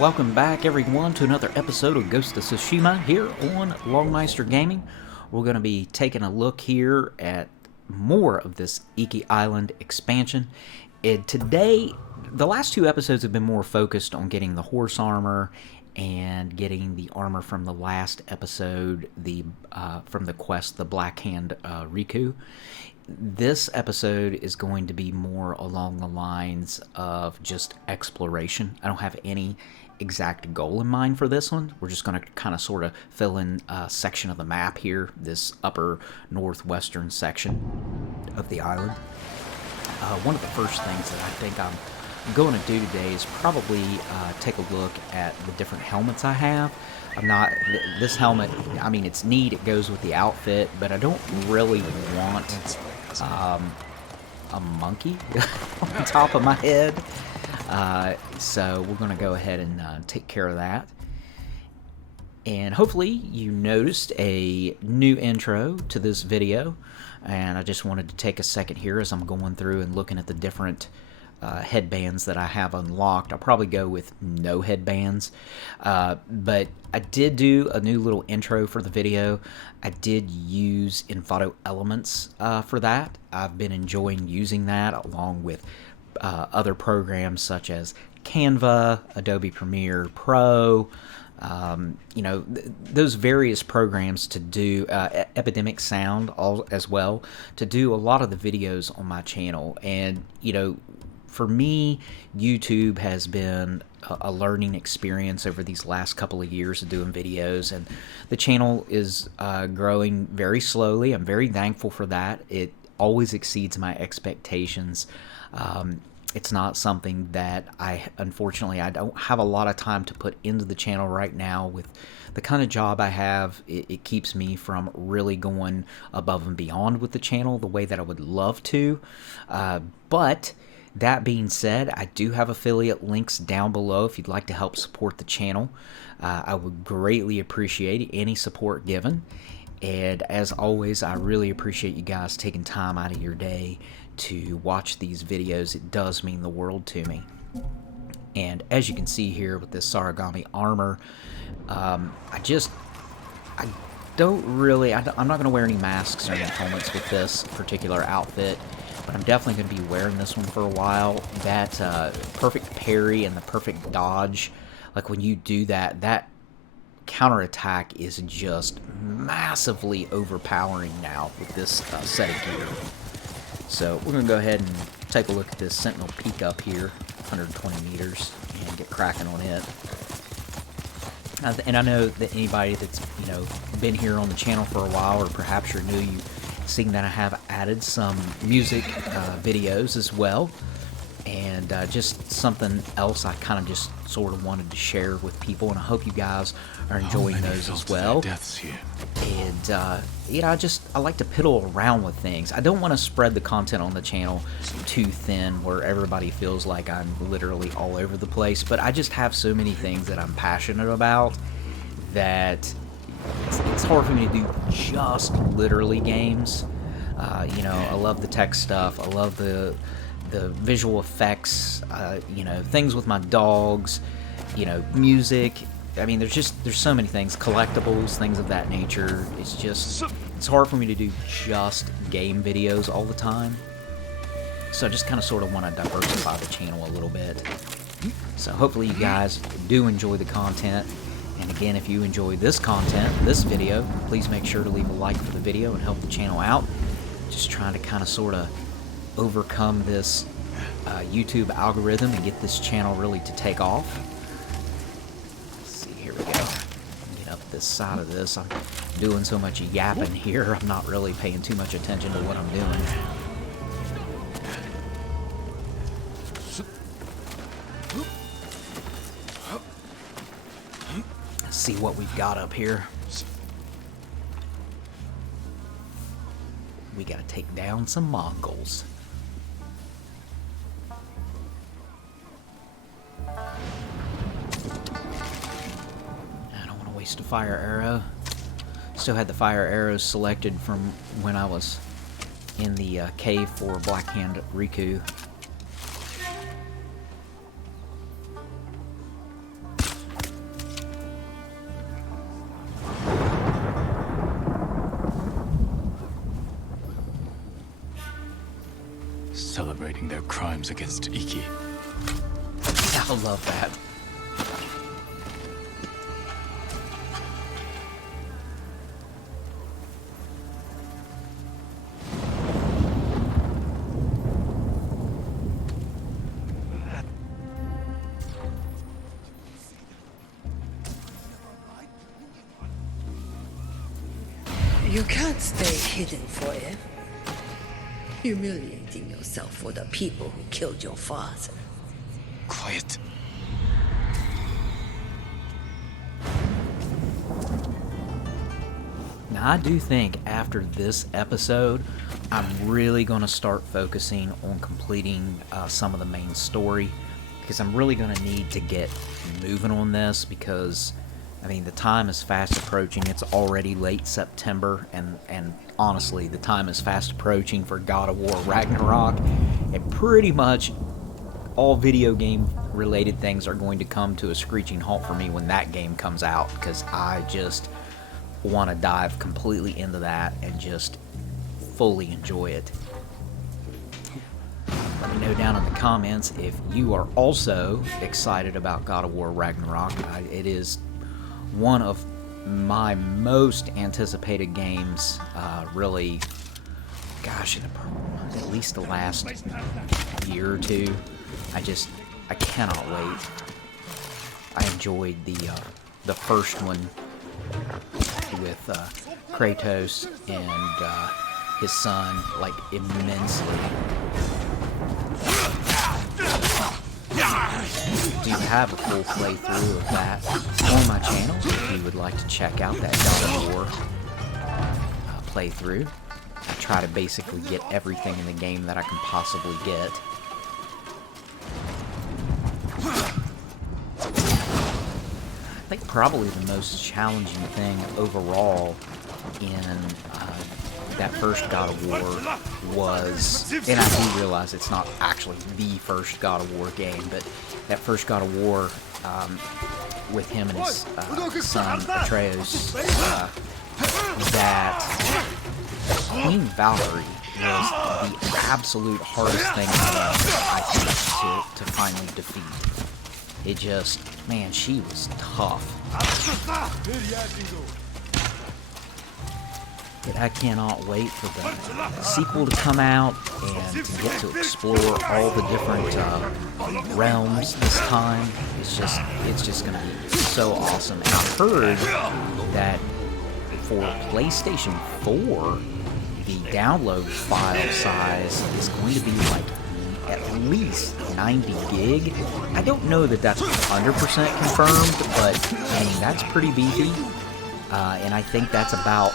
welcome back everyone to another episode of Ghost of Tsushima here on Longmeister Gaming. We're going to be taking a look here at more of this Iki Island expansion. And today, the last two episodes have been more focused on getting the horse armor and getting the armor from the last episode, from the quest, the Black Hand Riku. This episode is going to be more along the lines of just exploration. I don't have any exact goal in mind for this one. We're just going to kind of sort of fill in a section of the map here, this upper northwestern section of the island. One of the first things that I think I'm going to do today is probably take a look at the different helmets I have. This helmet, I mean, it's neat, it goes with the outfit, but I don't really want a monkey on top of my head. So we're going to go ahead and take care of that. And hopefully you noticed a new intro to this video, and I just wanted to take a second here as I'm going through and looking at the different headbands that I have unlocked. I'll probably go with no headbands, but I did do a new little intro for the video. I did use Envato Elements for that. I've been enjoying using that along with other programs such as Canva, Adobe Premiere Pro, those various programs to do Epidemic Sound as well, to do a lot of the videos on my channel. And for me, YouTube has been a learning experience over these last couple of years of doing videos, and the channel is growing very slowly. I'm very thankful for that. It always exceeds my expectations. It's not something that unfortunately, I don't have a lot of time to put into the channel right now. With the kind of job I have, it keeps me from really going above and beyond with the channel the way that I would love to. But that being said, I do have affiliate links down below if you'd like to help support the channel. I would greatly appreciate any support given. And as always, I really appreciate you guys taking time out of your day to watch these videos. It does mean the world to me. And as you can see here with this Sarigami armor, I'm not going to wear any masks or any helmets with this particular outfit, but I'm definitely going to be wearing this one for a while. That perfect parry and the perfect dodge, like when you do that, that counterattack is just massively overpowering now with this set of gear. So we're going to go ahead and take a look at this Sentinel Peak up here, 120 meters, and get cracking on it. And I know that anybody that's been here on the channel for a while, or perhaps you're new, you've seen that I have added some music videos as well, and just something else I kind of just sort of wanted to share with people, and I hope you guys are enjoying those as well. And I like to piddle around with things. I don't want to spread the content on the channel too thin where everybody feels like I'm literally all over the place, but I just have so many things that I'm passionate about that it's hard for me to do just literally games. I love the tech stuff. I love the visual effects, things with my dogs, music. I mean, there's so many things, collectibles, things of that nature. It's hard for me to do just game videos all the time. So I just kind of sort of want to diversify the channel a little bit. So hopefully you guys do enjoy the content. And again, if you enjoy this content, this video, please make sure to leave a like for the video and help the channel out. Just trying to kind of sort of overcome this YouTube algorithm and get this channel really to take off. Let's see, here we go. Get up this side of this. I'm doing so much yapping here, I'm not really paying too much attention to what I'm doing. Let's see what we've got up here. We gotta take down some Mongols. I don't want to waste a fire arrow. Still had the fire arrows selected from when I was in the cave for Black Hand Riku. celebrating their crimes against Iki. I love that. You can't stay hidden forever, humiliating yourself for the people who killed your father. Quiet. Now, I do think after this episode, I'm really going to start focusing on completing some of the main story, because I'm really going to need to get moving on this, because I mean, the time is fast approaching. It's already late September, and honestly, the time is fast approaching for God of War Ragnarok, and pretty much all video game related things are going to come to a screeching halt for me when that game comes out, because I just want to dive completely into that and just fully enjoy it. Let me know down in the comments if you are also excited about God of War Ragnarok. It is one of my most anticipated games, really, gosh, in at least the last year or two. I cannot wait. I enjoyed the first one with Kratos and his son, like, immensely. Do have a full playthrough of that on my channel if you would like to check out that God of War playthrough. I try to basically get everything in the game that I can possibly get. I think probably the most challenging thing overall in that first God of War was, and I do realize it's not actually the first God of War game, but that first God of War with him and his son Atreus, that Queen Valkyrie was the absolute hardest thing I think to finally defeat. It just, man, she was tough. But I cannot wait for the sequel to come out and to get to explore all the different realms this time. It's just going to be so awesome. And I've heard that for PlayStation 4, the download file size is going to be like at least 90 gig. I don't know that that's 100% confirmed, but I mean, that's pretty beefy. And I think that's about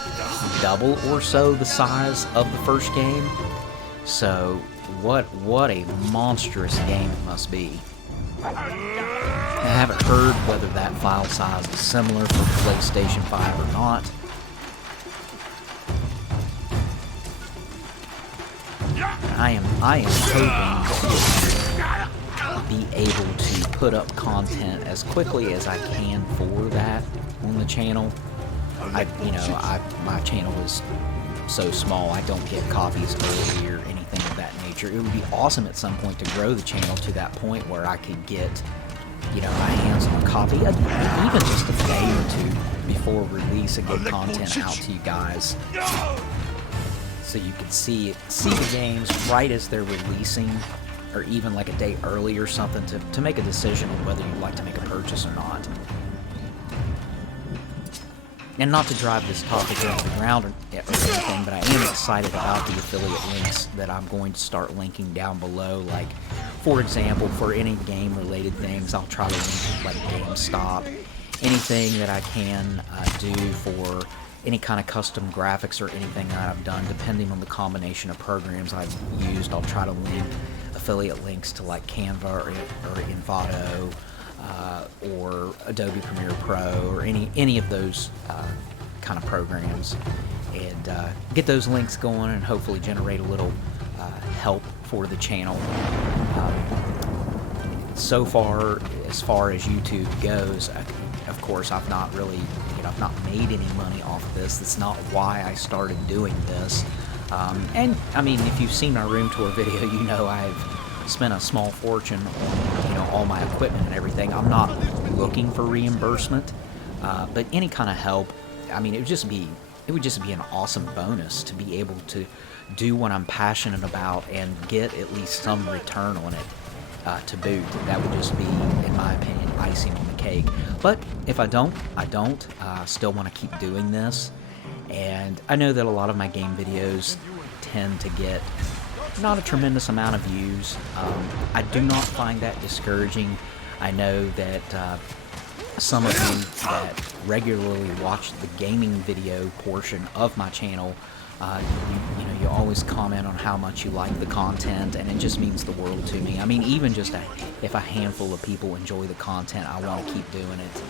double or so the size of the first game. So what a monstrous game it must be. I haven't heard whether that file size is similar for PlayStation 5 or not. I am hoping to be able to put up content as quickly as I can for that on the channel. My channel is so small, I don't get copies early or anything of that nature. It would be awesome at some point to grow the channel to that point where I could get, my hands on a copy, even just a day or two before release and get content out to you guys, so you can see the games right as they're releasing, or even like a day early or something, to make a decision on whether you'd like to make a purchase or not. And not to drive this topic into the ground or anything, but I am excited about the affiliate links that I'm going to start linking down below. Like, for example, for any game-related things, I'll try to link like GameStop, anything that I can do for any kind of custom graphics or anything that I've done, depending on the combination of programs I've used. I'll try to link affiliate links to like Canva or Envato, or Adobe Premiere Pro, or any of those kind of programs, and get those links going and hopefully generate a little help for the channel. So far, as YouTube goes, of course, I've not really, I've not made any money off of this. That's not why I started doing this. And I mean, if you've seen my room tour video, you know I've spent a small fortune on, you know, all my equipment and everything. I'm not looking for reimbursement, but any kind of help, I mean, it would just be an awesome bonus to be able to do what I'm passionate about and get at least some return on it to boot. That would just be, in my opinion, icing on the cake. But if I don't, I don't. I still want to keep doing this. And I know that a lot of my game videos tend to get not a tremendous amount of views. I do not find that discouraging. I know that some of you that regularly watch the gaming video portion of my channel, you always comment on how much you like the content, and it just means the world to me. I mean, even just if a handful of people enjoy the content, I want to keep doing it.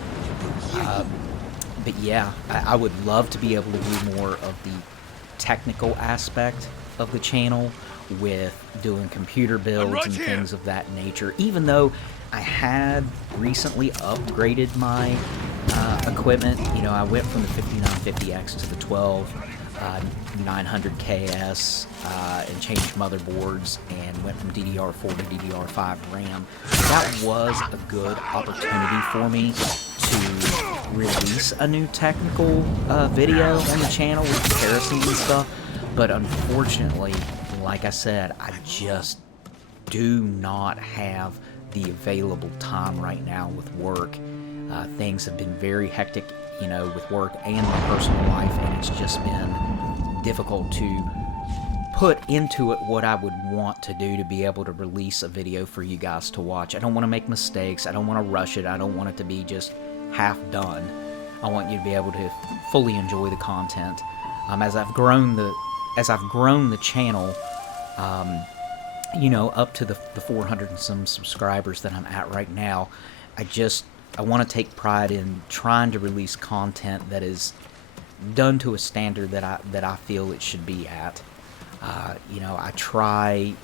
But yeah, I would love to be able to do more of the technical aspect of the channel with doing computer builds and things of that nature, even though I had recently upgraded my equipment. You know, I went from the 5950X to the 900KS and changed motherboards and went from DDR4 to DDR5 RAM. That was a good opportunity for me to release a new technical video on the channel with comparisons and stuff, but unfortunately, like I said, I just do not have the available time right now with work. Things have been very hectic, you know, with work and my personal life, and it's just been difficult to put into it what I would want to do to be able to release a video for you guys to watch. I don't want to make mistakes. I don't want to rush it. I don't want it to be just half done. I want you to be able to fully enjoy the content. As I've grown the channel, you know, up to the 400 and some subscribers that I'm at right now, I want to take pride in trying to release content that is done to a standard that I feel it should be at. You know, I try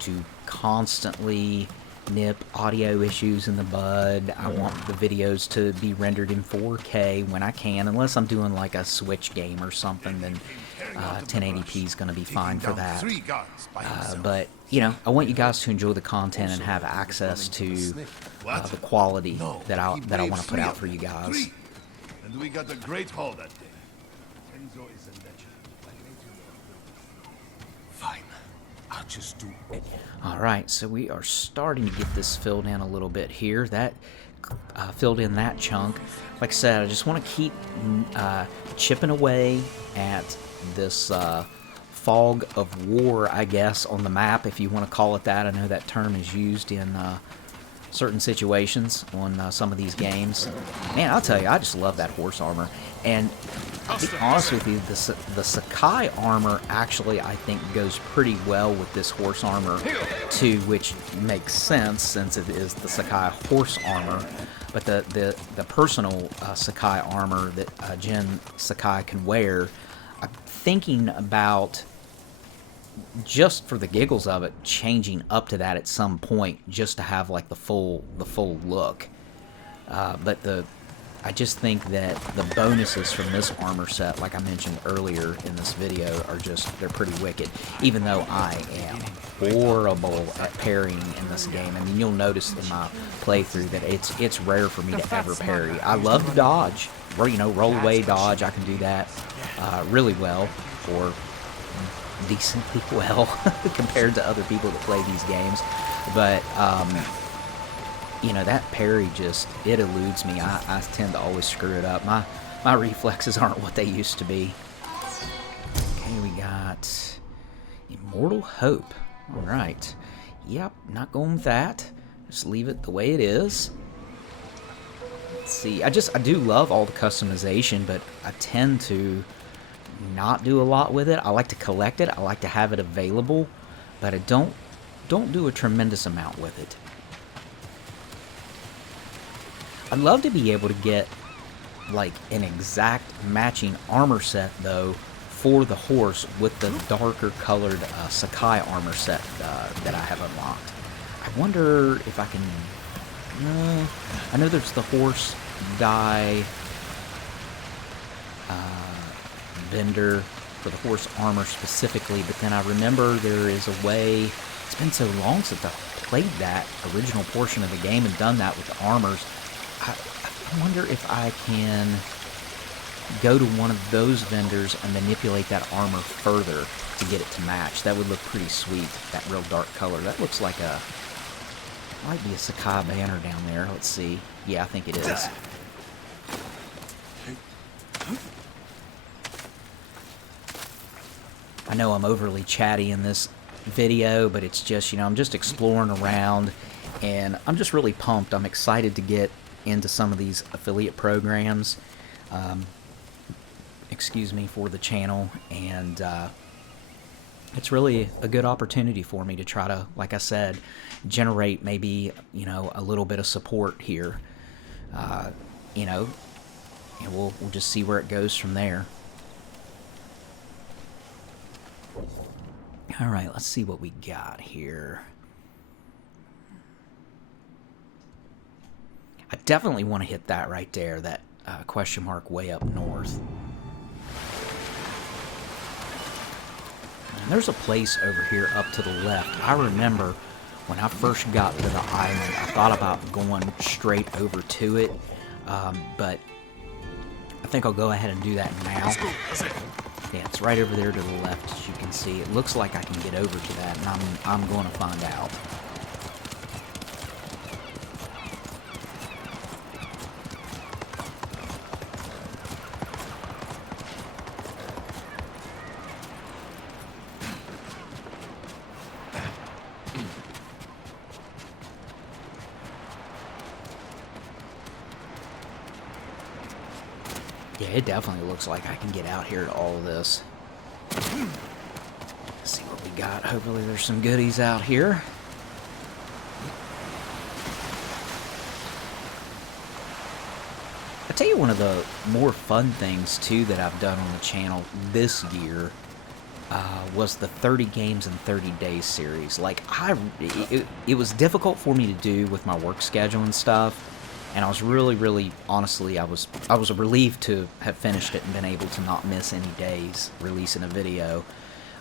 to constantly nip audio issues in the bud. I want the videos to be rendered in 4K when I can, unless I'm doing like a Switch game or something, then 1080p is going to be fine for that. But, you know, I want you guys to enjoy the content and have access to the quality that I want to put out for you guys. And we got a great haul that day. Enzo is a legend. Fine. I'll just do it. Alright, so we are starting to get this filled in a little bit here. That filled in that chunk. Like I said, I just want to keep chipping away at this fog of war, I guess, on the map, if you want to call it that. I know that term is used in certain situations on some of these games. Man, I'll tell you, I just love that horse armor. And to be honest with you, the Sakai armor actually, I think, goes pretty well with this horse armor too, which makes sense since it is the Sakai horse armor. But the personal Sakai armor that Jin Sakai can wear, I'm thinking about, just for the giggles of it, changing up to that at some point, just to have like the full look. But I just think that the bonuses from this armor set, like I mentioned earlier in this video, they're pretty wicked. Even though I am horrible at parrying in this game. I mean, you'll notice in my playthrough that it's rare for me to ever parry. I love to dodge, or, you know, roll away dodge. I can do that really well, or decently well compared to other people that play these games. But you know, that parry it eludes me. I tend to always screw it up. My reflexes aren't what they used to be. Okay, we got Immortal Hope. Alright. Yep, not going with that. Just leave it the way it is. Let's see. I do love all the customization, but I tend to not do a lot with it. I like to collect it. I like to have it available, but I don't do a tremendous amount with it. I'd love to be able to get like an exact matching armor set though for the horse with the darker colored Sakai armor set that I have unlocked. I wonder if I can. I know there's the horse guy vendor for the horse armor specifically, but then I remember there is a way, it's been so long since I played that original portion of the game and done that with the armors. I wonder if I can go to one of those vendors and manipulate that armor further to get it to match. That would look pretty sweet, that real dark color. That looks like a, might be a Sakai banner down there. Let's see. Yeah, I think it is. I know I'm overly chatty in this video, but it's just, you know, I'm just exploring around, and I'm just really pumped. I'm excited to get into some of these affiliate programs, excuse me, for the channel, and it's really a good opportunity for me to try to, like I said, generate maybe, you know, a little bit of support here, you know, and we'll just see where it goes from there. All right, let's see what we got here. I definitely want to hit that right there, that question mark way up north. And there's a place over here up to the left. I remember when I first got to the island, I thought about going straight over to it, but I think I'll go ahead and do that now. Yeah, it's right over there to the left, as you can see. It looks like I can get over to that, and I'm going to find out. Yeah, it definitely looks like I can get out here to all of this. Let's see what we got. Hopefully there's some goodies out here. I tell you, one of the more fun things too that I've done on the channel this year was the 30 games in 30 days series. Like, it was difficult for me to do with my work schedule and stuff. And I was really, honestly, I was relieved to have finished it and been able to not miss any days releasing a video.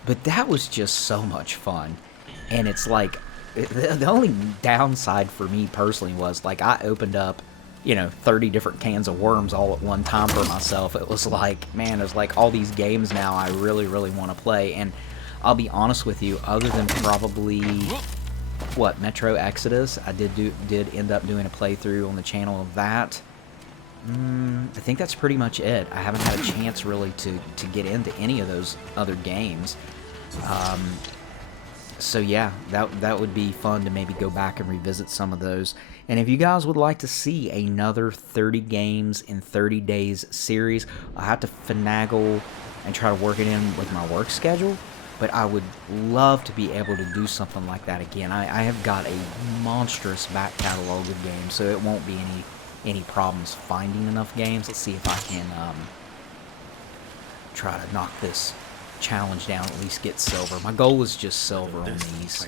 But that was just so much fun. And it's like, the only downside for me personally was, like, I opened up, you know, 30 different cans of worms all at one time for myself. It was like, man, there's like all these games now I really want to play. And I'll be honest with you, other than probably... what, Metro Exodus, I did end up doing a playthrough on the channel of that. I think that's pretty much it. I haven't had a chance really to get into any of those other games. So yeah, that would be fun to maybe go back and revisit some of those. And if you guys would like to see another 30 games in 30 days series, I'll have to finagle and try to work it in with my work schedule. But I would love to be able to do something like that again. I have got a monstrous back catalog of games, so it won't be any problems finding enough games. Let's see if I can try to knock this challenge down, at least get silver. My goal is just silver on these.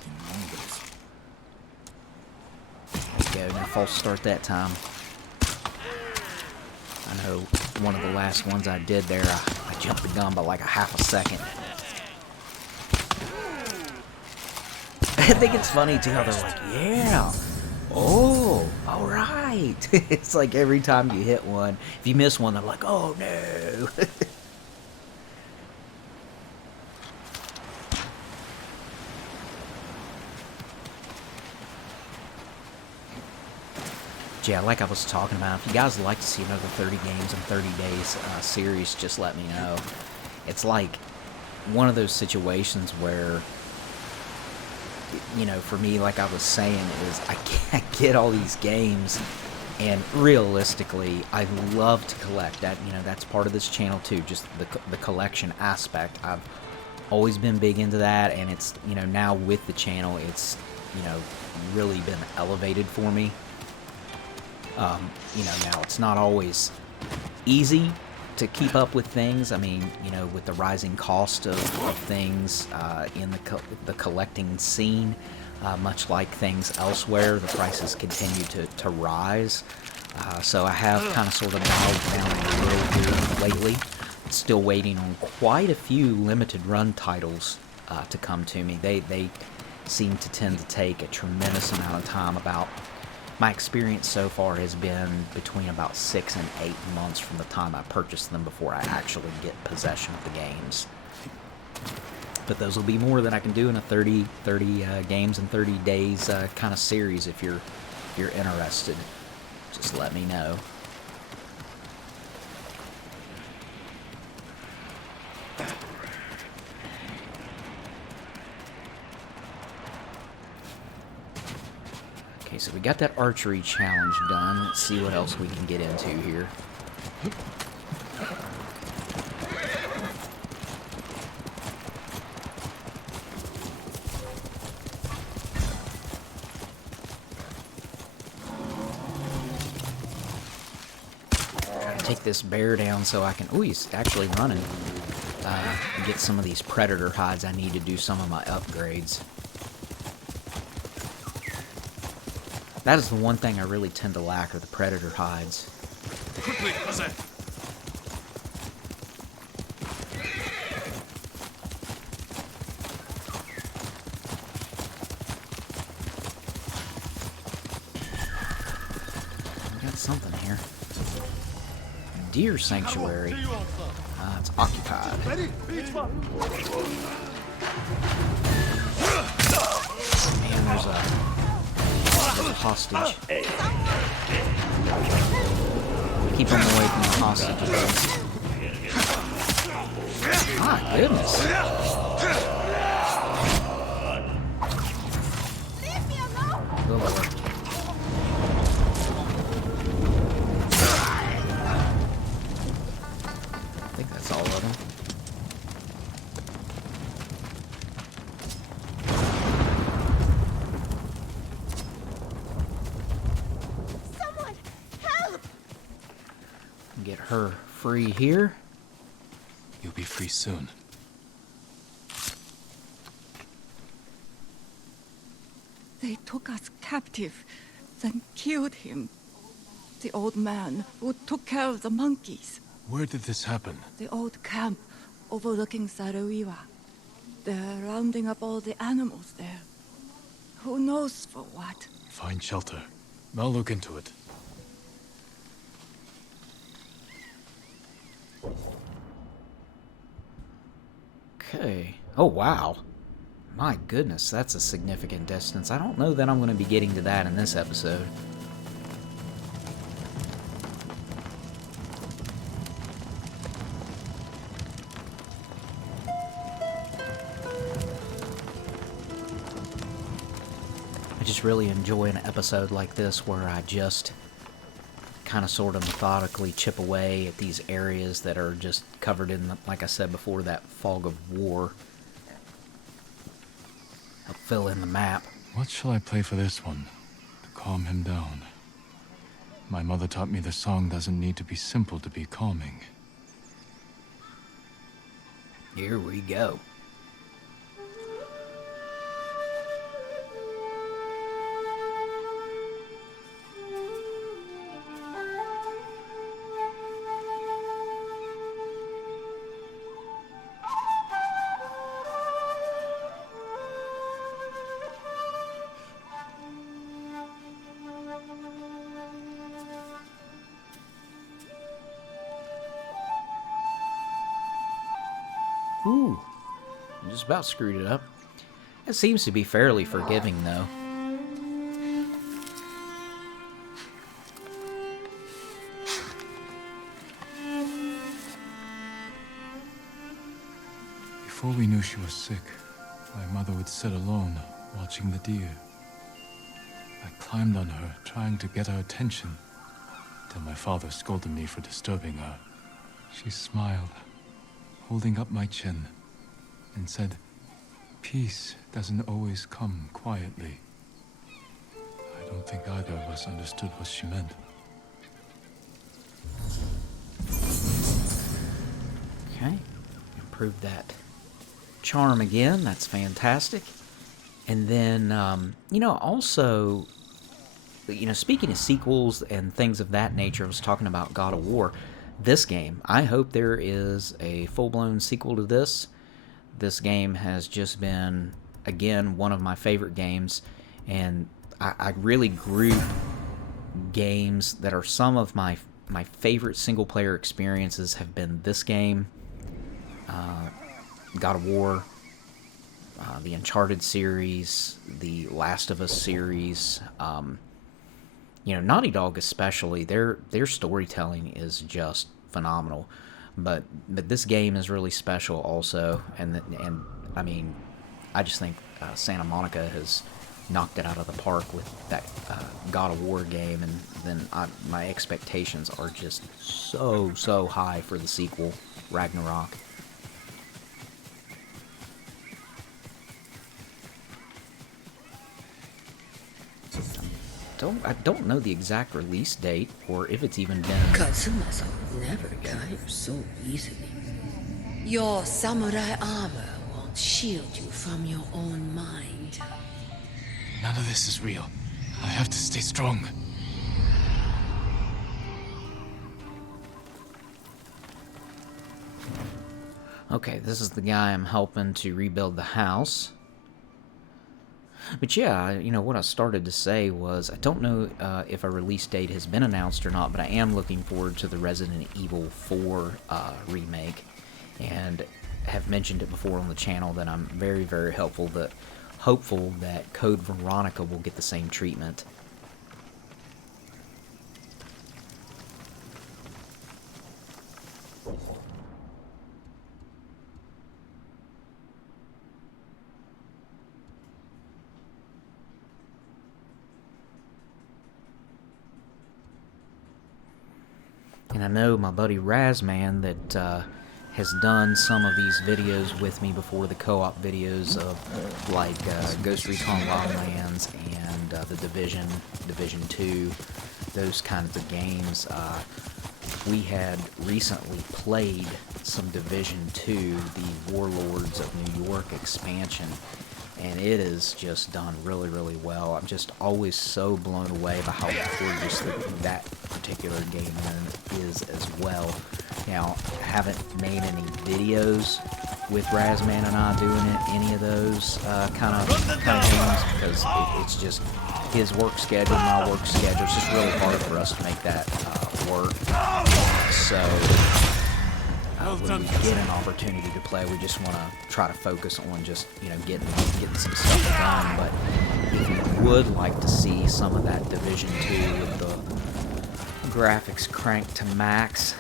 There we go, no false start that time. I know one of the last ones I did there, I jumped the gun by like a half a second. I think it's funny too how they're like, yeah, oh, alright. It's like every time you hit one, if you miss one, they're like, oh no. Yeah, like I was talking about, if you guys would like to see another 30 games in 30 days series, just let me know. It's like one of those situations where, you know, for me, like I was saying, is I can't get all these games, and realistically, I love to collect. That, you know, that's part of this channel too, just the collection aspect. I've always been big into that, and it's, you know, now with the channel, it's, you know, really been elevated for me. You know, now it's not always easy to keep up with things. I mean, you know, with the rising cost of things in the collecting scene, much like things elsewhere, the prices continue to rise. So I have kind of sort of dialed down a little here lately. still waiting on quite a few limited run titles to come to me. They seem to tend to take a tremendous amount of time. About my experience so far has been between about 6 and 8 months from the time I purchase them before I actually get possession of the games. But those will be more than I can do in a 30 games in 30 days kind of series. If you're interested, just let me know. Okay, so we got that archery challenge done. Let's see what else we can get into here. Try to take this bear down so I can... Ooh, he's actually running. Get some of these predator hides. I need to do some of my upgrades. That is the one thing I really tend to lack, are the predator hides. Quickly, Jose! We got something here. Deer sanctuary. It's occupied. Man, there's a hostage. Keep him away from the hostages. My goodness. Leave me alone! Oh, Lord. I think that's all of them. Someone, help! Get her free here. You'll be free soon. They took us captive, then killed him. The old man who took care of the monkeys. Where did this happen? The old camp overlooking Sarawiwa. They're rounding up all the animals there. Who knows for what? Find shelter. I'll look into it. Okay. Oh, wow. My goodness, that's a significant distance. I don't know that I'm going to be getting to that in this episode. I just really enjoy an episode like this where I just kind of sort of methodically chip away at these areas that are just covered in, like I said before, that fog of war. I'll fill in the map. What shall I play for this one? To calm him down. My mother taught me the song doesn't need to be simple to be calming. Here we go. Ooh, I just about screwed it up. It seems to be fairly forgiving, though. Before we knew she was sick, my mother would sit alone, watching the deer. I climbed on her, trying to get her attention, till my father scolded me for disturbing her. She smiled, holding up my chin, and said, "Peace doesn't always come quietly." I don't think either of us understood what she meant. Okay, improved that charm again. That's fantastic. And then, also, speaking of sequels and things of that nature, I was talking about God of War. this game. I hope there is a full-blown sequel to this. This game has just been, again, one of my favorite games, and I really group games that are some of my favorite single-player experiences have been this game, God of War, the Uncharted series, the Last of Us series. Naughty Dog especially, their storytelling is just phenomenal. But this game is really special also, and I mean, I just think Santa Monica has knocked it out of the park with that God of War game, and then my expectations are just so high for the sequel, Ragnarok. I don't know the exact release date, or if it's even been... Katsuma's never tire so easily. Your samurai armor won't shield you from your own mind. None of this is real. I have to stay strong. Okay, this is the guy I'm helping to rebuild the house. But yeah, what I started to say was, I don't know if a release date has been announced or not, but I am looking forward to the Resident Evil 4 remake, and have mentioned it before on the channel that I'm very, very hopeful that Code Veronica will get the same treatment. And I know my buddy Razman that has done some of these videos with me before, the co-op videos of like Ghost Recon Wildlands and the Division 2, those kinds of games. We had recently played some Division 2, the Warlords of New York expansion, and it is just done really, really well. I'm just always so blown away by how gorgeous that particular game is as well. Now, I haven't made any videos with Razman and I doing any of those kind of games, because it's just his work schedule, my work schedule. It's just really hard for us to make that work. So when we get an opportunity to play, we just want to try to focus on just getting some stuff done. But if you would like to see some of that Division 2 with the graphics cranked to max,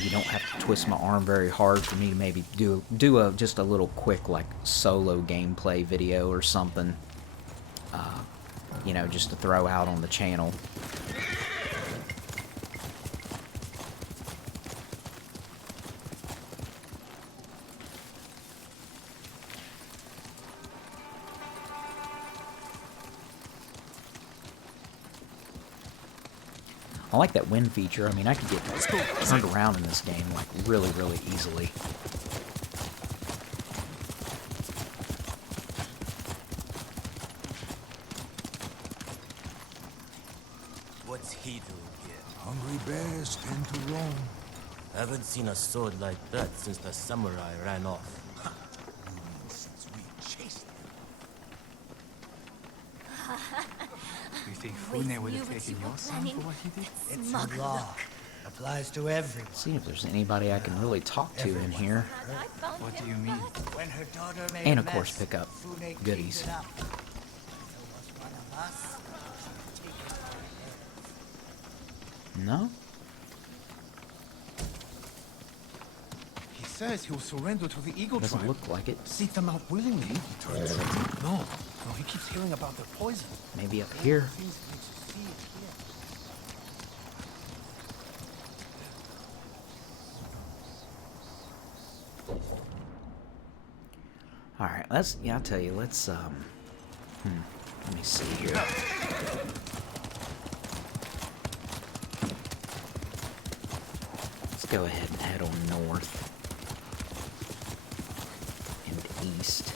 you don't have to twist my arm very hard for me to maybe do just a little quick like solo gameplay video or something, just to throw out on the channel. I like that wind feature. I mean, I could get turned around in this game, like, really, really easily. What's he doing here? Hungry bears tend to roam. Haven't seen a sword like that since the samurai ran off. Since we chased them. You think Fune would have taken your son for what he did? It's a law. Applies to everyone. See if there's anybody I can really talk to in here. What do you mean? When her daughter made And a of course mess, pick up Fune goodies. cleaned it up. If it was one of us, she'd take it to her. No? He says he'll surrender to the Eagle Doesn't tribe. look like it. Seek them out willingly. No, he keeps hearing about their poison. Maybe up here. Things that makes you see it here. Alright, I'll tell you, let's, let me see here. Let's go ahead and head on north and east.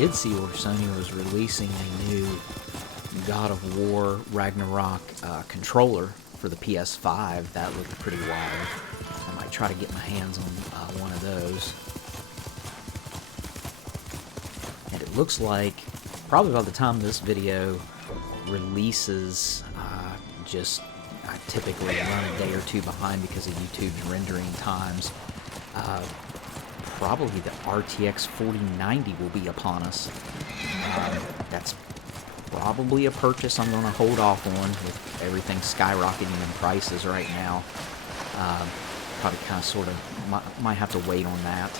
did see where Sony was releasing a new God of War Ragnarok controller for the PS5. That looked pretty wild. I might try to get my hands on one of those. And it looks like probably by the time this video releases, I typically run a day or two behind because of YouTube's rendering times. Probably the RTX 4090 will be upon us. That's probably a purchase I'm going to hold off on with everything skyrocketing in prices right now. Probably kind of sort of might have to wait on that.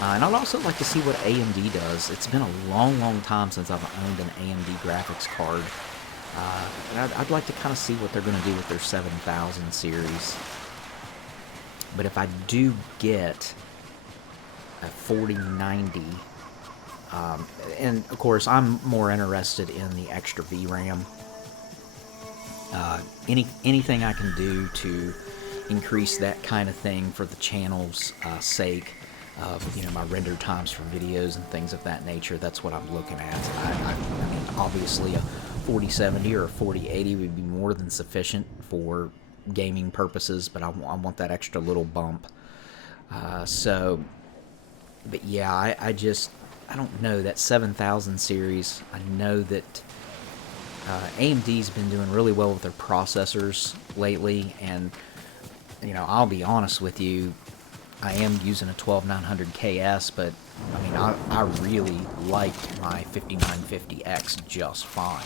And I'd also like to see what AMD does. It's been a long time since I've owned an AMD graphics card. I'd like to kind of see what they're going to do with their 7000 series. But if I do get a 4090, and of course I'm more interested in the extra VRAM. Anything I can do to increase that kind of thing for the channel's sake, my render times for videos and things of that nature, that's what I'm looking at. I mean, obviously a 4070 or a 4080 would be more than sufficient for gaming purposes, but I want that extra little bump. But yeah, I don't know, that 7000 series, I know that AMD's been doing really well with their processors lately, and, I'll be honest with you, I am using a 12900 KS, but, I mean, I really liked my 5950X just fine.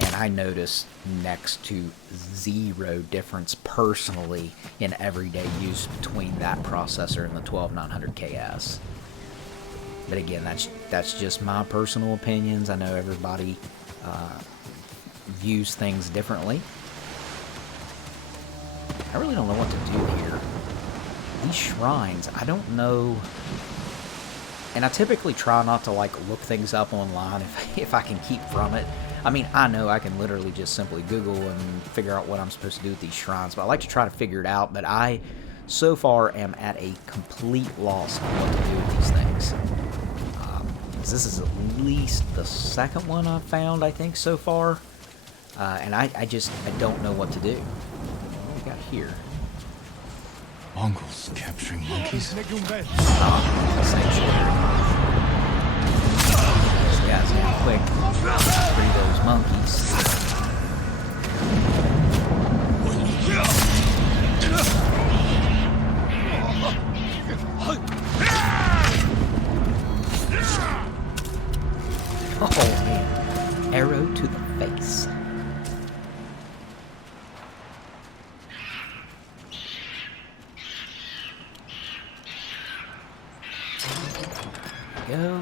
And I noticed next to zero difference personally in everyday use between that processor and the 12900 KS. But again, that's just my personal opinions. I know everybody views things differently. I really don't know what to do here. These shrines, I don't know. And I typically try not to look things up online if I can keep from it. I mean, I know I can literally just simply Google and figure out what I'm supposed to do with these shrines, but I like to try to figure it out. But I, so far, am at a complete loss on what to do with these things. This is at least the second one I've found, I think, so far. And I don't know what to do. What do we got here? Mongols capturing monkeys? Sanctuary. These guys now quick. Free those monkeys. Oh man. Arrow to the face. There we go.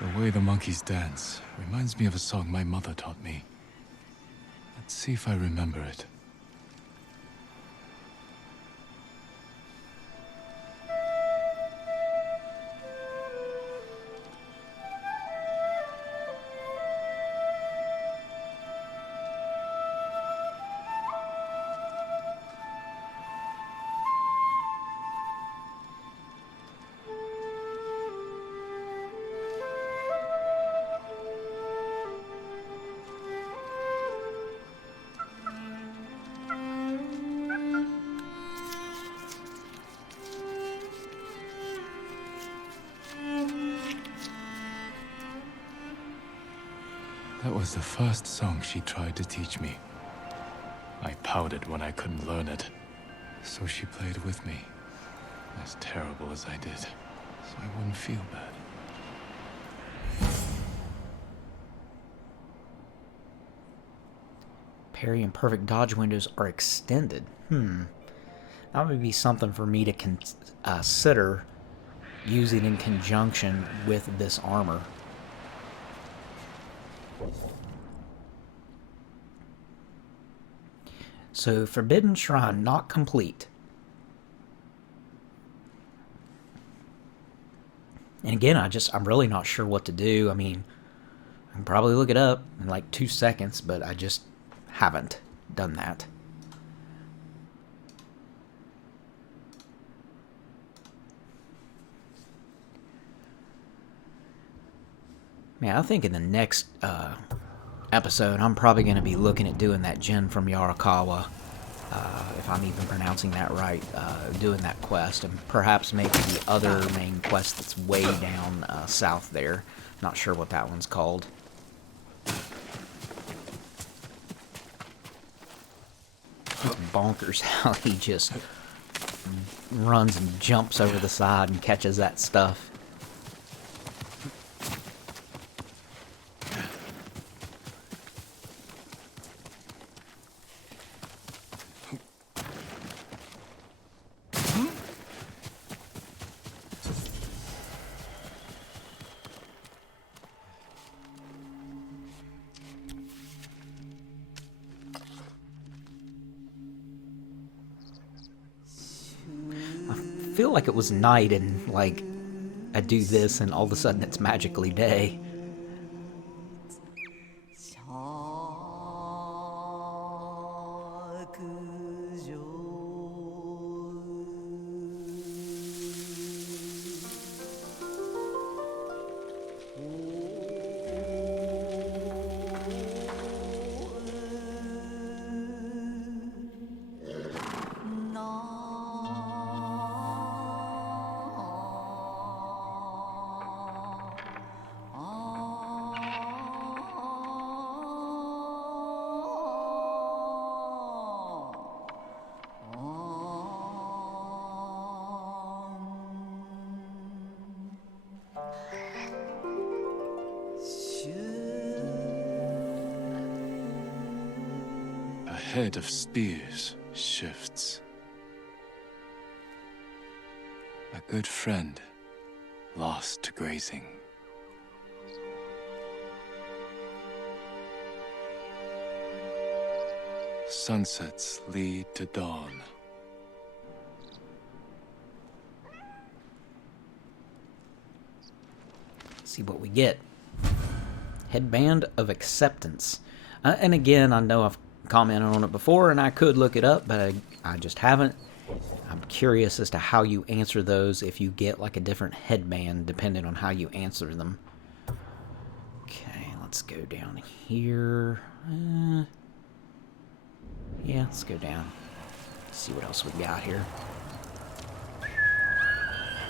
The way the monkeys dance reminds me of a song my mother taught me. Let's see if I remember it. That was the first song she tried to teach me. I pouted when I couldn't learn it, so she played with me, as terrible as I did, so I wouldn't feel bad. Parry and perfect dodge windows are extended. That would be something for me to consider using in conjunction with this armor. So, Forbidden Shrine not complete. And again, I'm really not sure what to do. I mean, I can probably look it up in like 2 seconds, but I just haven't done that. Man, I think in the next episode, I'm probably going to be looking at doing that Jin from Yarikawa, if I'm even pronouncing that right, doing that quest, and perhaps maybe the other main quest that's way down south there. Not sure what that one's called. It's bonkers how he just runs and jumps over the side and catches that stuff. I feel like it was night and like I do this and all of a sudden it's magically day. A head of spears shifts. A good friend lost to grazing. Sunsets lead to dawn. See what we get. Headband of Acceptance. And again, I know I've commented on it before and I could look it up, but I just haven't. I'm curious as to how you answer those if you get like a different headband depending on how you answer them. Okay, let's go down here. Yeah, let's go down. See what else we got here.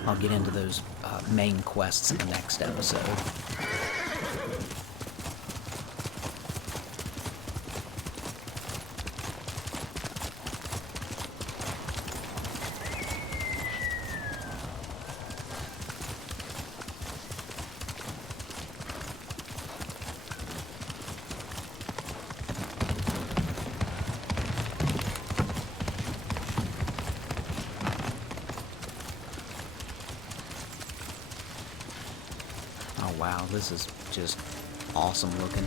I'll get into those main quests in the next episode. Oh wow, this is just awesome looking.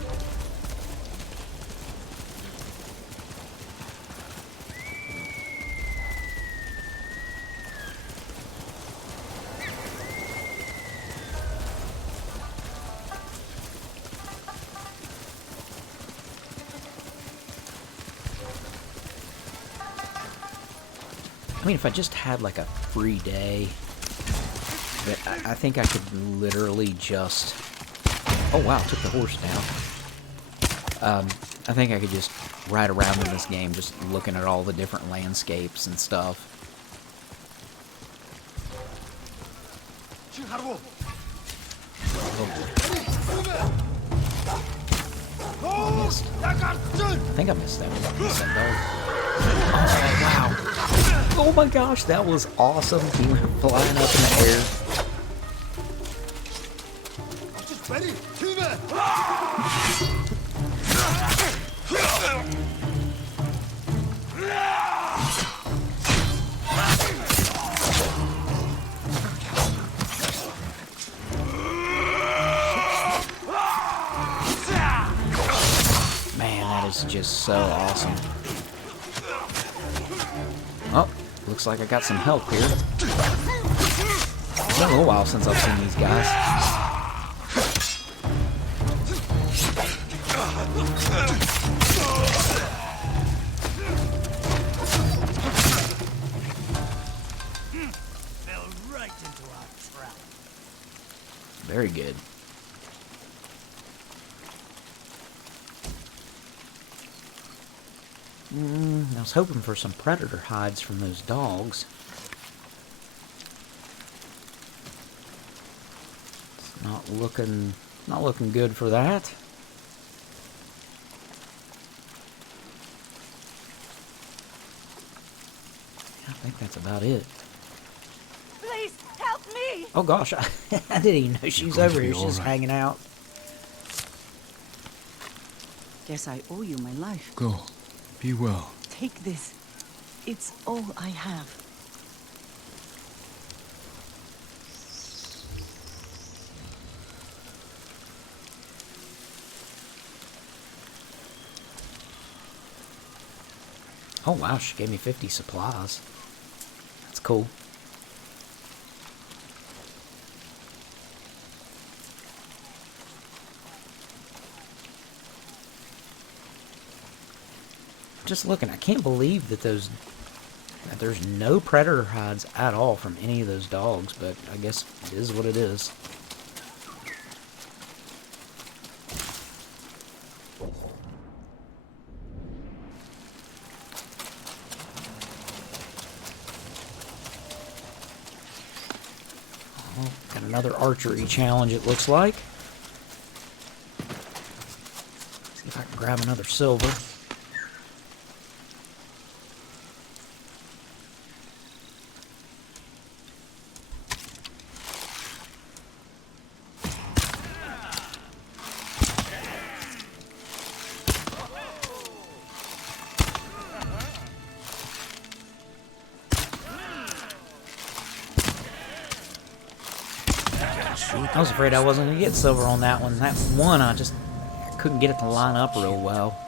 I mean, if I just had like a free day, I think I could literally just... Oh wow, took the horse down. I think I could just ride around in this game just looking at all the different landscapes and stuff. Oh, missed. I think I missed that one. Missed that dog. Oh wow. Oh my gosh, that was awesome. He went flying up in the air. Man, that is just so awesome. Oh, looks like I got some help here. It's been a little while since I've seen these guys. Fell right into our trap. Very good. I was hoping for some predator hides from those dogs. It's not looking good for that. I think that's about it. Please help me! Oh gosh, I didn't even know she was over here. She's just hanging out. Guess I owe you my life. Go. Be well. Take this. It's all I have. Oh wow, she gave me 50 supplies. That's cool. Just looking, I can't believe that there's no predator hides at all from any of those dogs, but I guess it is what it is. Oh, got another archery challenge, it looks like. See if I can grab another silver. I was afraid I wasn't going to get silver on that one. That one, I couldn't get it to line up real well.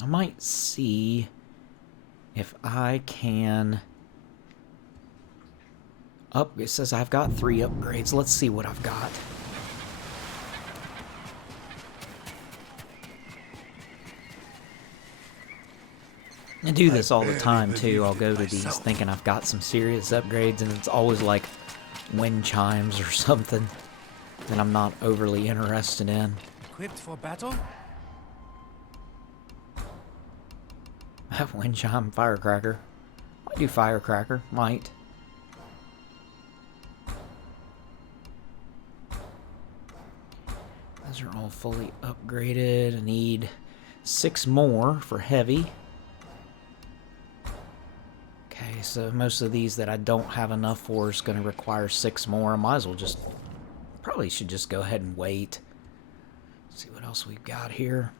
I might see if I can up. It says I've got 3 upgrades. Let's see what I've got. I do this all the time too. I'll go to these thinking I've got some serious upgrades, and it's always like wind chimes or something that I'm not overly interested in. Equipped for battle? Wind chime, firecracker. Might do firecracker. Might. Those are all fully upgraded. I need 6 more for heavy. Okay, so most of these that I don't have enough for is going to require 6 more. I might as well just... Probably should just go ahead and wait. See what else we've got here.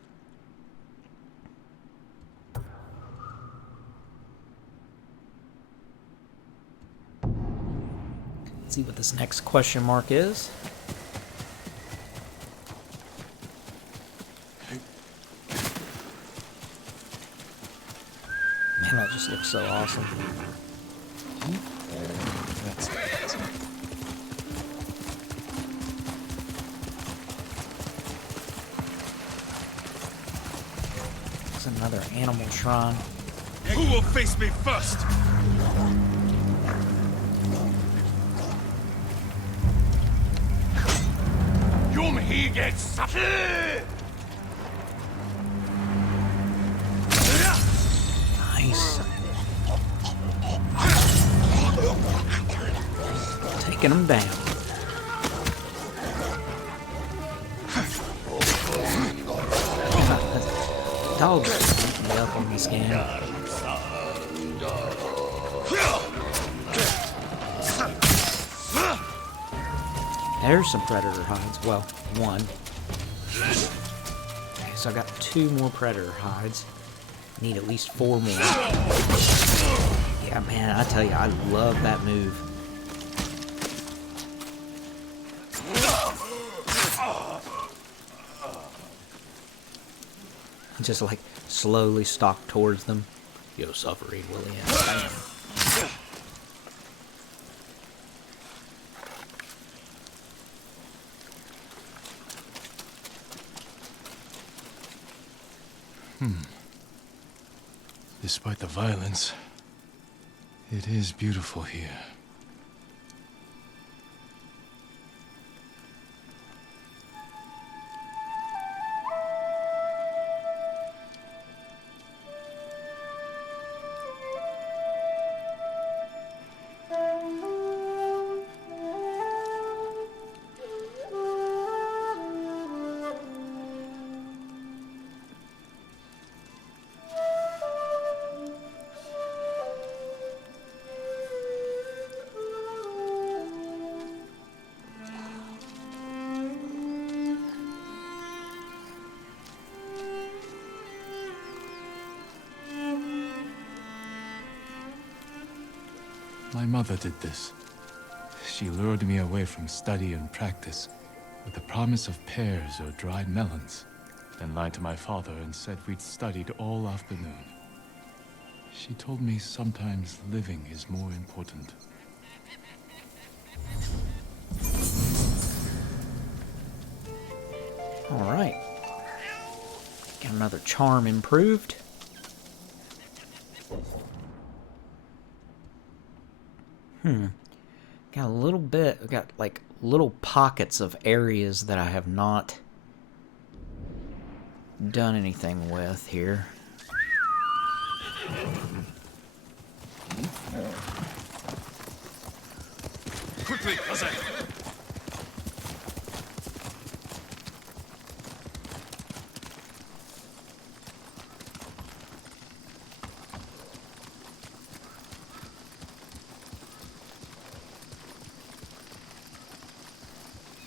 See what this next question mark is. Man, that just looks so awesome. That's It's another animal shrine. Who will face me first? He gets Nice. Taking them down. Dogs beat me up on this game. There's some predator hides. Well, 1. Okay, so I got 2 more predator hides. Need at least 4 more. Yeah, man, I tell you, I love that move. Just like slowly stalk towards them. Your suffering will end. Bam. Despite the violence, it is beautiful here. My mother did this. She lured me away from study and practice with the promise of pears or dried melons, then lied to my father and said we'd studied all afternoon. She told me sometimes living is more important. Alright. Got another charm improved. Got a little bit, got like little pockets of areas that I have not done anything with here. Quickly, Jose!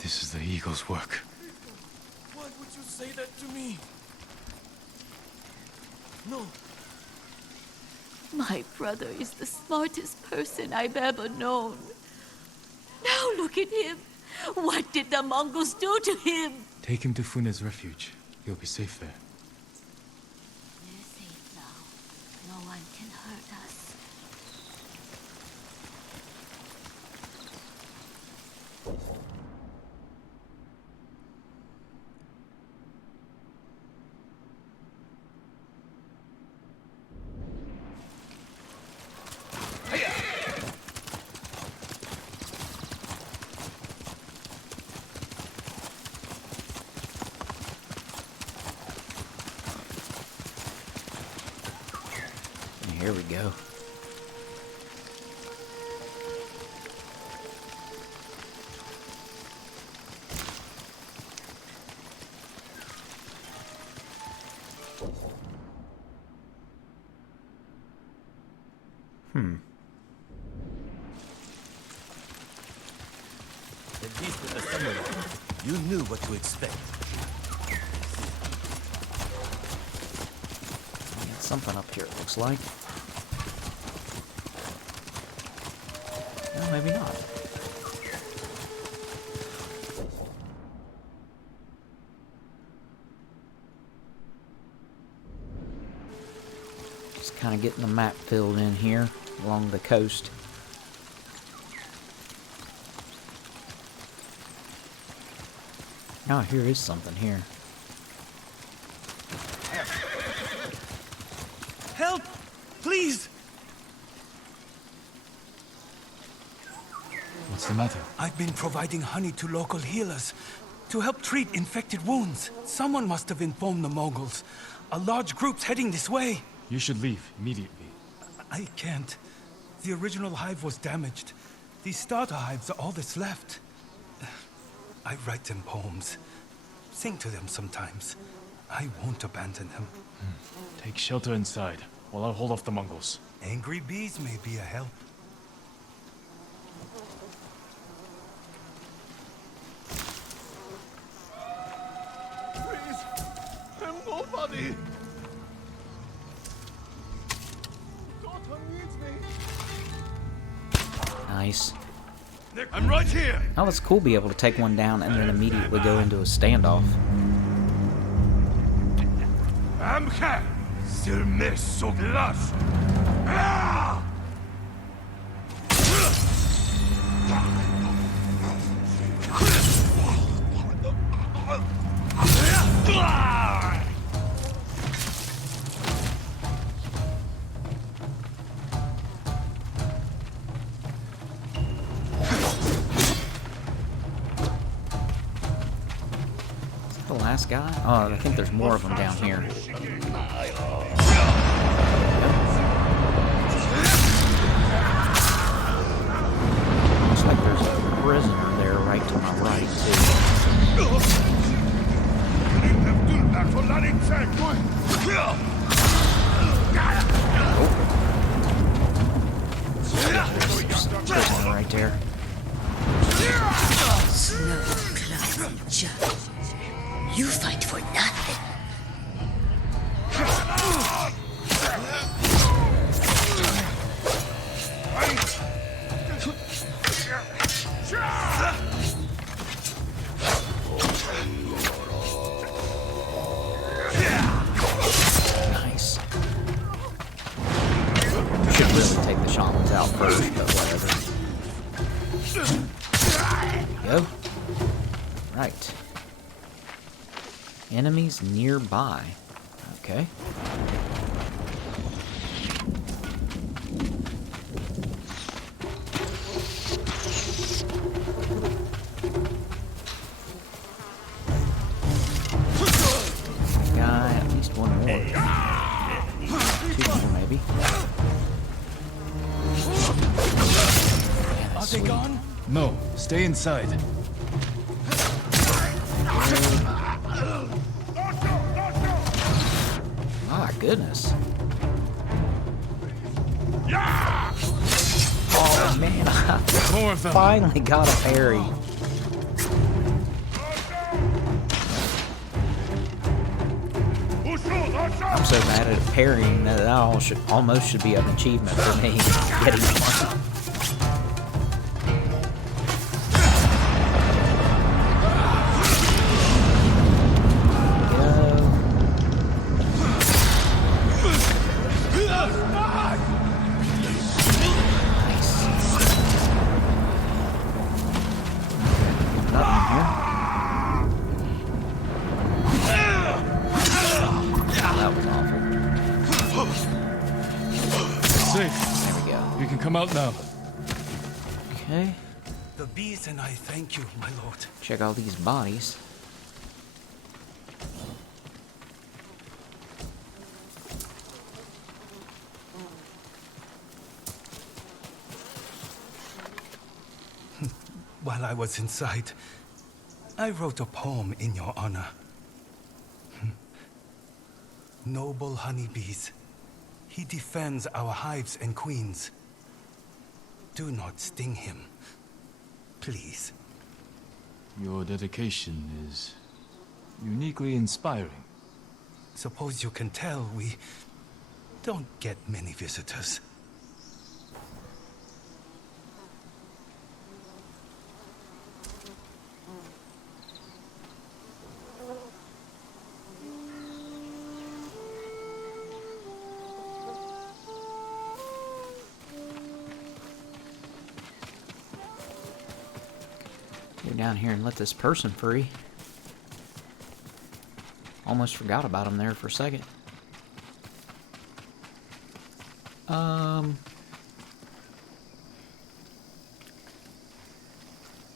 This is the Eagle's work. Why would you say that to me? No. My brother is the smartest person I've ever known. Now look at him. What did the Mongols do to him? Take him to Fune's refuge. He'll be safe there. We're safe now. No one can hurt us. Here we go. At least with the samurai, you knew what to expect. Got something up here, it looks like. Well, maybe not. Just kind of getting the map filled in here along the coast. Oh, here is something here. Help! Please! What's the matter? I've been providing honey to local healers to help treat infected wounds. Someone must have informed the Mongols. A large group's heading this way. You should leave immediately. I can't. The original hive was damaged. These starter hives are all that's left. I write them poems. Sing to them sometimes. I won't abandon them. Take shelter inside, while I hold off the Mongols. Angry bees may be a help. Please! I'm nobody! Nice. I'm right here. Oh, it's cool to be able to take one down and then immediately go into a standoff. I'm here. Still miss so glass. Ah! The last guy? Oh, I think there's more of them down here. Looks like there's a prisoner there right to my right, prisoner right there. Slow, clumsy judge. You fight for nothing. Nice. Should really take the shamans out first, but whatever. There we go. Right. Enemies nearby. Okay. Guy, at least one more. Two more, maybe. Are they gone? No, stay inside. My goodness. Oh man, I More of them. finally got a parry. I'm so bad at parrying that almost should be an achievement for me getting one. Come out now. Okay. The bees and I thank you, my lord. Check all these bodies. While I was inside, I wrote a poem in your honor. Noble honeybees, he defends our hives and queens. Do not sting him, please. Your dedication is uniquely inspiring. Suppose you can tell we don't get many visitors. Go down here and let this person free. Almost forgot about him there for a second.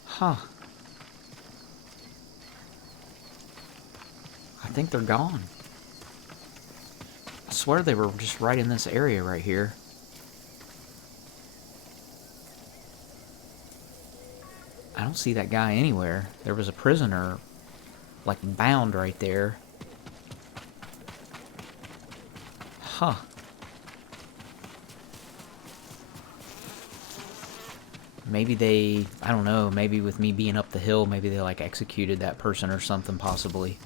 Huh. I think they're gone. I swear they were just right in this area right here. I don't see that guy anywhere. There was a prisoner, like, bound right there. Huh. Maybe they, I don't know, maybe with me being up the hill, maybe they, like, executed that person or something, possibly.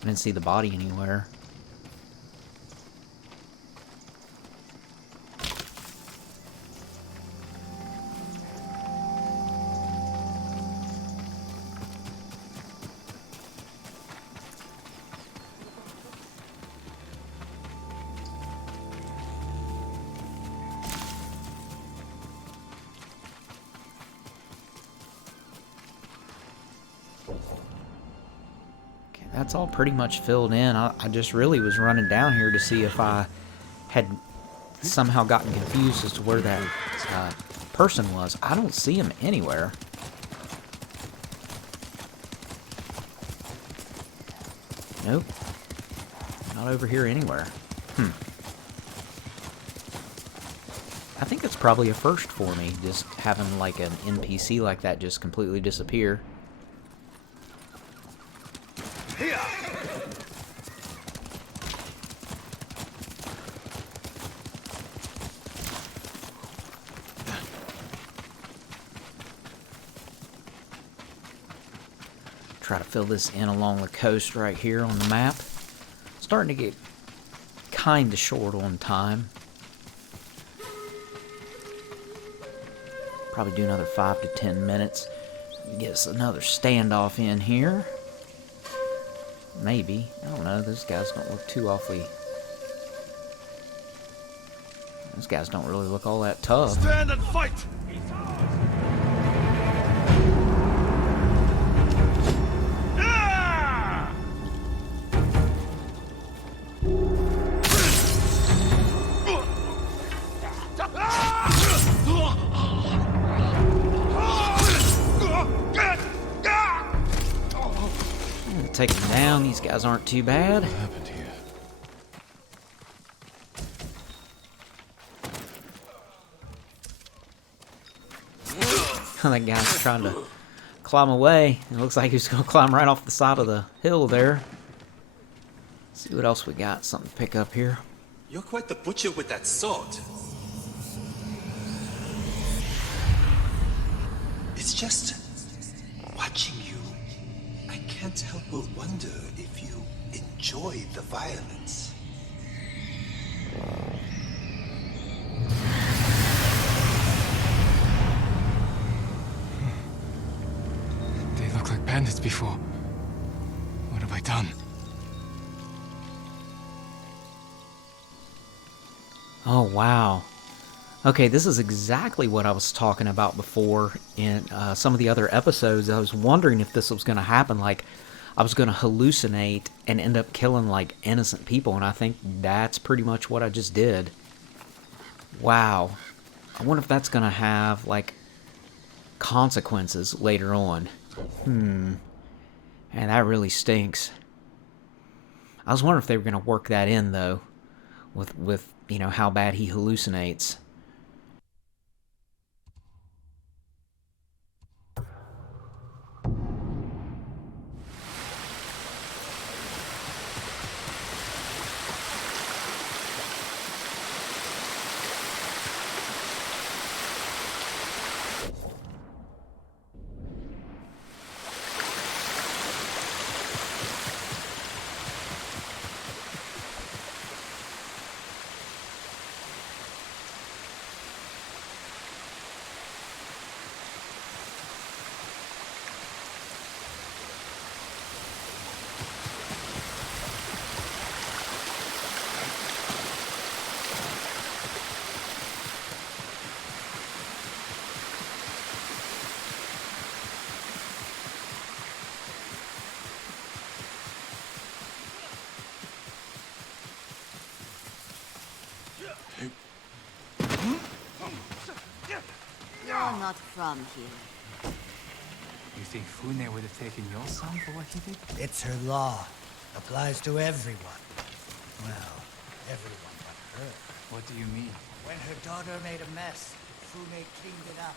I didn't see the body anywhere. that's all pretty much filled in. I just really was running down here to see if I had somehow gotten confused as to where that person was. I don't see him anywhere. Nope. Not over here anywhere. I think it's probably a first for me, just having like an NPC like that just completely disappear. Try to fill this in along the coast right here on the map. Starting to get kind of short on time. Probably do another 5 to 10 minutes. Get us another standoff in here. Maybe. I don't know. Those guys don't look too awfully... Those guys don't really look all that tough. Stand and fight! Take them down. These guys aren't too bad. What happened here? That guy's trying to climb away. It looks like he's going to climb right off the side of the hill there. See what else we got. Something to pick up here. You're quite the butcher with that sword. It's just watching you. I can't help but wonder if you enjoy the violence. They look like bandits before. What have I done? Oh, wow. Okay, this is exactly what I was talking about before in some of the other episodes. I was wondering if this was going to happen, like I was going to hallucinate and end up killing like innocent people, and I think that's pretty much what I just did. Wow. I wonder if that's going to have like consequences later on. And that really stinks. I was wondering if they were going to work that in though, with you know how bad he hallucinates. You're not from here. You think Fune would have taken your son for what he did? It's her law. Applies to everyone. Well, everyone but her. What do you mean? When her daughter made a mess, Fune cleaned it up.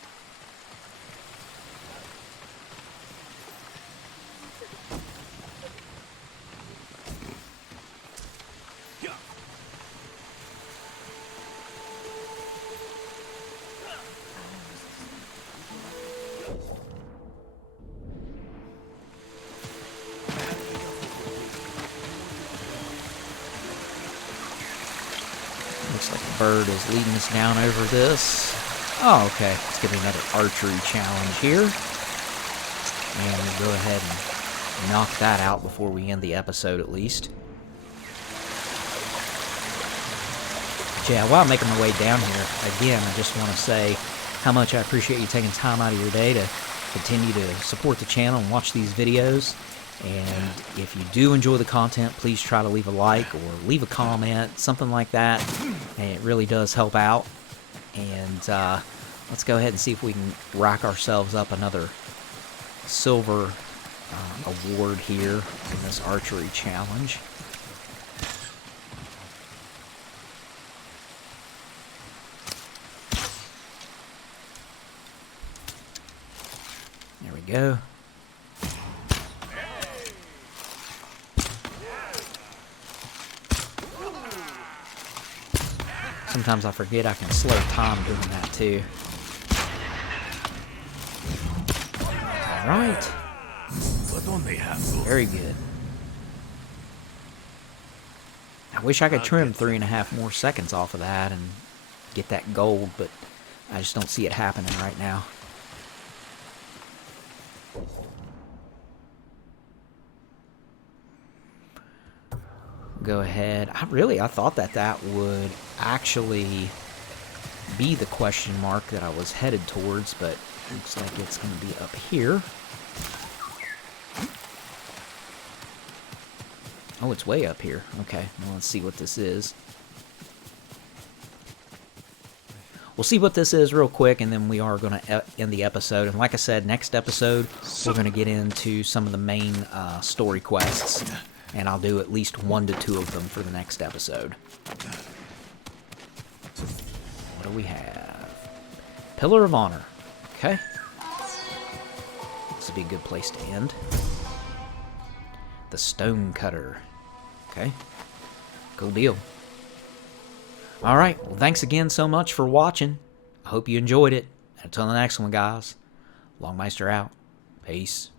Looks like the bird is leading us down over this. Oh, okay. Let's get another archery challenge here. And we'll go ahead and knock that out before we end the episode at least. Yeah, while I'm making my way down here, again, I just want to say how much I appreciate you taking time out of your day to continue to support the channel and watch these videos. And if you do enjoy the content, please try to leave a like or leave a comment, something like that. And it really does help out. And let's go ahead and see if we can rack ourselves up another silver award here in this archery challenge. There we go. Sometimes I forget I can slow time doing that too. Alright. Very good. I wish I could trim 3.5 more seconds off of that and get that gold, but I just don't see it happening right now. Go ahead. I thought that would actually be the question mark that I was headed towards, but looks like it's going to be up here. Oh, it's way up here. Okay, well, let's see what this is. We'll see what this is real quick, and then we are going to end the episode. And like I said, next episode, we're going to get into some of the main story quests. And I'll do at least 1 to 2 of them for the next episode. What do we have? Pillar of Honor. Okay. This would be a good place to end. The Stone Cutter. Okay. Cool deal. Alright, well, thanks again so much for watching. I hope you enjoyed it. Until the next one, guys. Longmeister out. Peace.